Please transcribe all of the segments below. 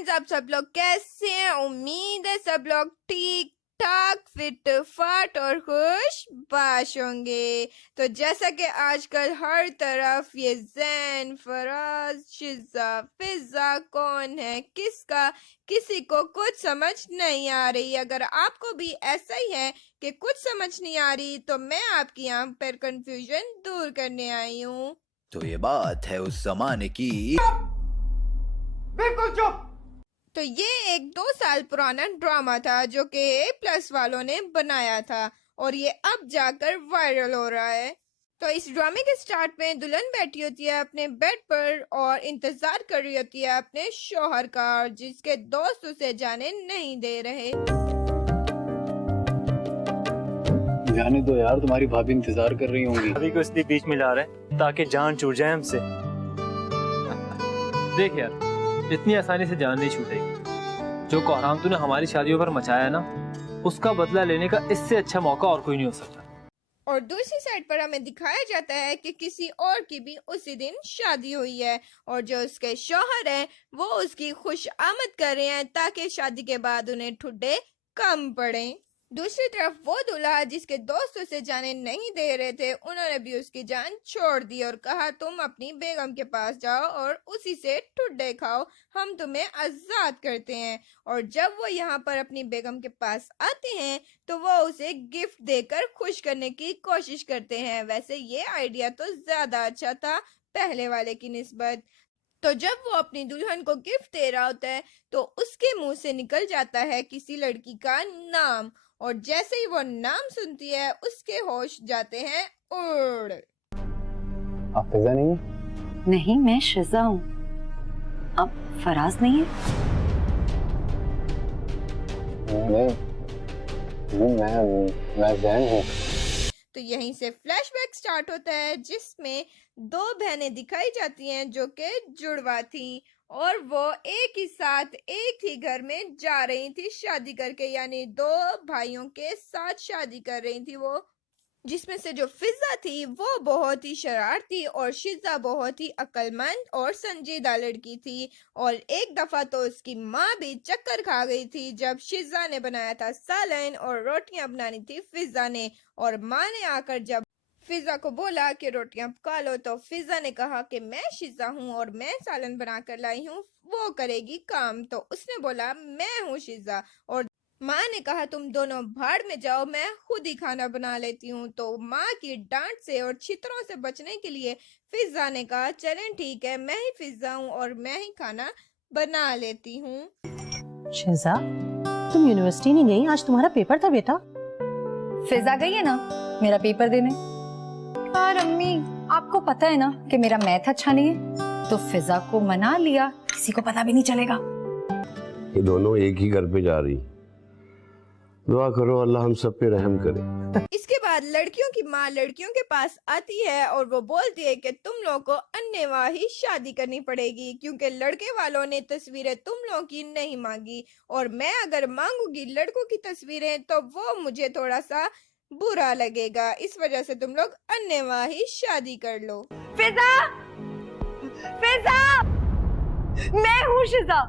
Friends, आप सब लोग कैसे हैं? उम्मीद है सब लोग ठीक ठाक फिट फाट और खुश होंगे। तो जैसा कि आजकल हर तरफ ये जैन, फराज, शिज़ा, फिज़ा कौन है किसका, किसी को कुछ समझ नहीं आ रही। अगर आपको भी ऐसा ही है कि कुछ समझ नहीं आ रही तो मैं आपकी यहाँ पर कंफ्यूजन दूर करने आई हूँ। तो ये बात है उस जमाने की। बिल्कुल चुप। तो ये एक 2 साल पुराना ड्रामा था जो कि A+ वालों ने बनाया था और ये अब जाकर वायरल हो रहा है। तो इस ड्रामे के स्टार्ट में दुल्हन बैठी होती है अपने बेड पर और इंतजार कर रही होती है अपने शौहर का, जिसके दोस्त उसे जाने नहीं दे रहे। जाने दो यार, तुम्हारी भाभी इंतजार कर रही होंगी। भाभी को इसलिए बीच में ला रहे हैं ताकि जान छूट जाए हमसे। देख यार, इतनी आसानी से जान नहीं छूटेगी। जो कोहराम तूने हमारी शादियों पर मचाया ना, उसका बदला लेने का इससे अच्छा मौका और कोई नहीं हो सकता। और दूसरी साइड पर हमें दिखाया जाता है कि किसी और की भी उसी दिन शादी हुई है और जो उसके शौहर हैं वो उसकी खुश आमद कर रहे हैं ताकि शादी के बाद उन्हें ठुड्डे कम पड़े। दूसरी तरफ वो दूल्हा जिसके दोस्त उसे जाने नहीं दे रहे थे, उन्होंने भी उसकी जान छोड़ दी और कहा तुम अपनी बेगम के पास जाओ और उसी से ठुड्डे खाओ, हम तुम्हें आजाद करते हैं। और जब वो यहाँ पर अपनी बेगम के पास आते हैं तो वो उसे गिफ्ट देकर खुश करने की कोशिश करते हैं। वैसे ये आइडिया तो ज्यादा अच्छा था पहले वाले की निस्बत। तो जब वो अपनी दुल्हन को गिफ्ट दे रहा होता है तो उसके मुंह से निकल जाता है किसी लड़की का नाम और जैसे ही वो नाम सुनती है उसके होश जाते हैं उड़। आप फिजा नहीं? नहीं, मैं शिजा हूँ। अब फराज नहीं है? नहीं, मैं जैन हूँ। तो यहीं से फ्लैशबैक स्टार्ट होता है जिसमें 2 बहनें दिखाई जाती हैं जो कि जुड़वा थी और वो एक ही साथ एक ही घर में जा रही थी शादी करके, यानी 2 भाइयों के साथ शादी कर रही थी वो। जिसमें से जो फिजा थी वो बहुत ही शरारती और शिजा बहुत ही अक्लमंद और संजीदा लड़की थी। और एक दफा तो उसकी माँ भी चक्कर खा गई थी जब शिजा ने बनाया था सालन और रोटियां बनानी थी फिजा ने, और माँ ने आकर जब फिजा को बोला कि रोटियां पका लो तो फिजा ने कहा कि मैं शिजा हूँ और मैं सालन बना कर लाई हूँ, वो करेगी काम। तो उसने बोला मैं हूँ शिजा और माँ ने कहा तुम दोनों भाड़ में जाओ, मैं खुद ही खाना बना लेती हूँ। तो माँ की डांट से और छितरों से बचने के लिए फिजा ने कहा चलें ठीक है, मैं ही फिजा हूँ और मैं ही खाना बना लेती हूँ। शिजा, तुम यूनिवर्सिटी नहीं गई? आज तुम्हारा पेपर था बेटा। फिजा गई है ना मेरा पेपर देने। यार अम्मी, आपको पता है ना कि मेरा मैथ अच्छा नहीं है, तो फिजा को मना लिया, किसी को पता भी नहीं चलेगा। ये दोनों एक ही घर पे जा रही। दुआ करो अल्लाह हम सब पे रहम करे। इसके बाद लड़कियों की माँ लड़कियों के पास आती है और वो बोलती है कि तुम लोगों को अन्यवा ही शादी करनी पड़ेगी क्योंकि लड़के वालों ने तस्वीरें तुम लोगों की नहीं मांगी और मैं अगर मांगूंगी लड़कों की तस्वीरें तो वो मुझे थोड़ा सा बुरा लगेगा, इस वजह से तुम लोग अन्यवा ही शादी कर लो। फिजा, फिजा, मैं हूँ शिजा,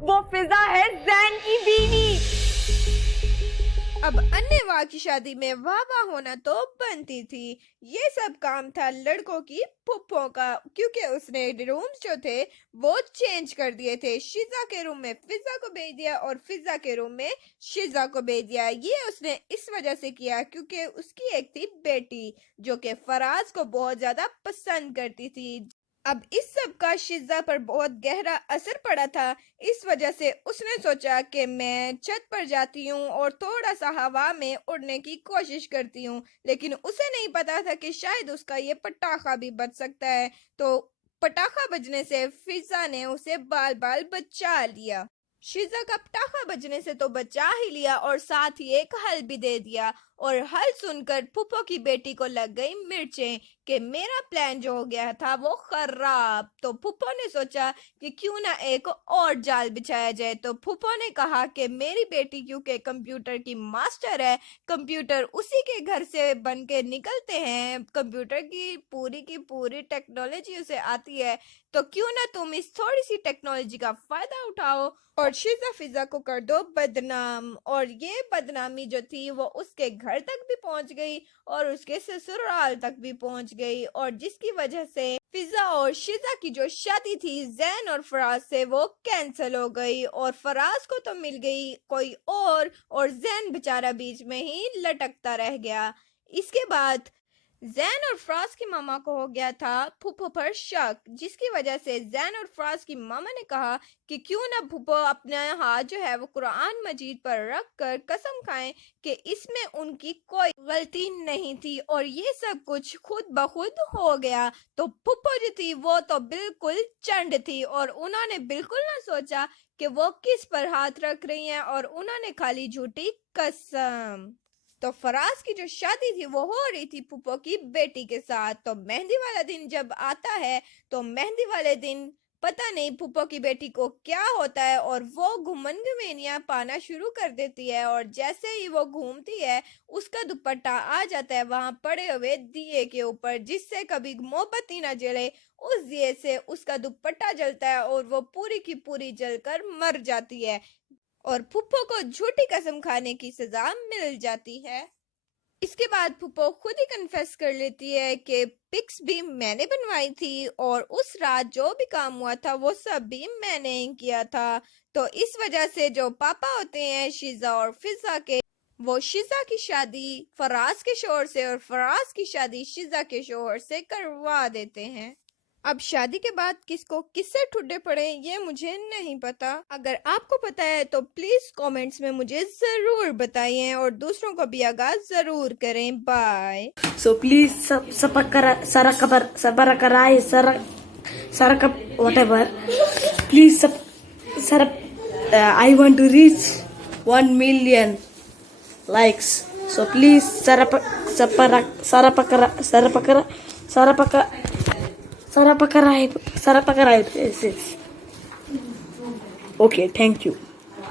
वो फिजा है जैन की बीवी। अब अन्यवा की शादी में वाह वाह होना तो बनती थी। ये सब काम था लड़कों की फुफ्फो का क्योंकि उसने रूम्स जो थे वो चेंज कर दिए थे। शिजा के रूम में फिजा को भेज दिया और फिजा के रूम में शिजा को भेज दिया। ये उसने इस वजह से किया क्योंकि उसकी एक थी बेटी जो कि फराज को बहुत ज्यादा पसंद करती थी। अब इस सब का शिजा पर बहुत गहरा असर पड़ा था, इस वजह से उसने सोचा कि मैं छत पर जाती हूँ और थोड़ा सा हवा में उड़ने की कोशिश करती हूँ, लेकिन उसे नहीं पता था कि शायद उसका ये पटाखा भी बच सकता है। तो पटाखा बजने से फिजा ने उसे बाल बाल बचा लिया। शिजा का पटाखा बजने से तो बचा ही लिया और साथ ही एक हल भी दे दिया और हल सुनकर फूफो की बेटी को लग गई मिर्चें कि मेरा प्लान जो हो गया था वो खराब। तो फूफो ने सोचा कि क्यों ना एक और जाल बिछाया जाए। तो फूफो ने कहा कि मेरी बेटी क्योंकि कंप्यूटर की मास्टर है, कंप्यूटर उसी के घर से बन के निकलते हैं, कंप्यूटर की पूरी टेक्नोलॉजी उसे आती है, तो क्यों ना तुम इस थोड़ी सी टेक्नोलॉजी का फायदा उठाओ और शीजा फिजा को कर दो बदनाम। और ये बदनामी जो थी वो उसके घर तक भी पहुंच गई और उसके ससुराल तक भी पहुंच गई, और जिसकी वजह से फिजा और शीजा की जो शादी थी जैन और फराज से वो कैंसिल हो गई, और फराज को तो मिल गई कोई और जैन बेचारा बीच में ही लटकता रह गया। इसके बाद जैन और फराज की मामा को हो गया था फूफो पर शक, जिसकी वजह से जैन और फराज की मामा ने कहा कि क्यों ना फूफो अपना हाथ जो है वो कुरान मजीद पर रख कर कसम खाएं कि इसमें उनकी कोई गलती नहीं थी, और ये सब कुछ खुद ब खुद हो गया। तो फूफो जो थी वो तो बिल्कुल चंड थी, और उन्होंने बिल्कुल ना सोचा कि वो किस पर हाथ रख रही हैं, और उन्होंने खाली झूठी कसम। तो फराज की जो शादी थी वो हो रही थी फूफो की बेटी के साथ। तो मेहंदी वाला दिन जब आता है तो मेहंदी वाले दिन पता नहीं फूफो की बेटी को क्या होता है और वो घुमन घुमेनियां पाना शुरू कर देती है, और जैसे ही वो घूमती है उसका दुपट्टा आ जाता है वहां पड़े हुए दिए के ऊपर, जिससे कभी मोमबत्ती ना जले उस दिए से उसका दुपट्टा जलता है और वो पूरी की पूरी जलकर मर जाती है, और फूफो को झूठी कसम खाने की सजा मिल जाती है। इसके बाद फूफो खुद ही कन्फेस कर लेती है कि पिक्स भी मैंने बनवाई थी और उस रात जो भी काम हुआ था वो सब भी मैंने ही किया था। तो इस वजह से जो पापा होते हैं शीजा और फिजा के, वो शीजा की शादी फराज के शोहर से और फराज की शादी शीजा के शोहर से करवा देते हैं। अब शादी के बाद किसको किससे ठुड्डे पड़े ये मुझे नहीं पता। अगर आपको पता है तो प्लीज कमेंट्स में मुझे जरूर बताइए और दूसरों को भी आगाह जरूर करें। Bye. So please whatever. Please I want to reach 1 million likes. So please Sarapakarai. Okay, thank you.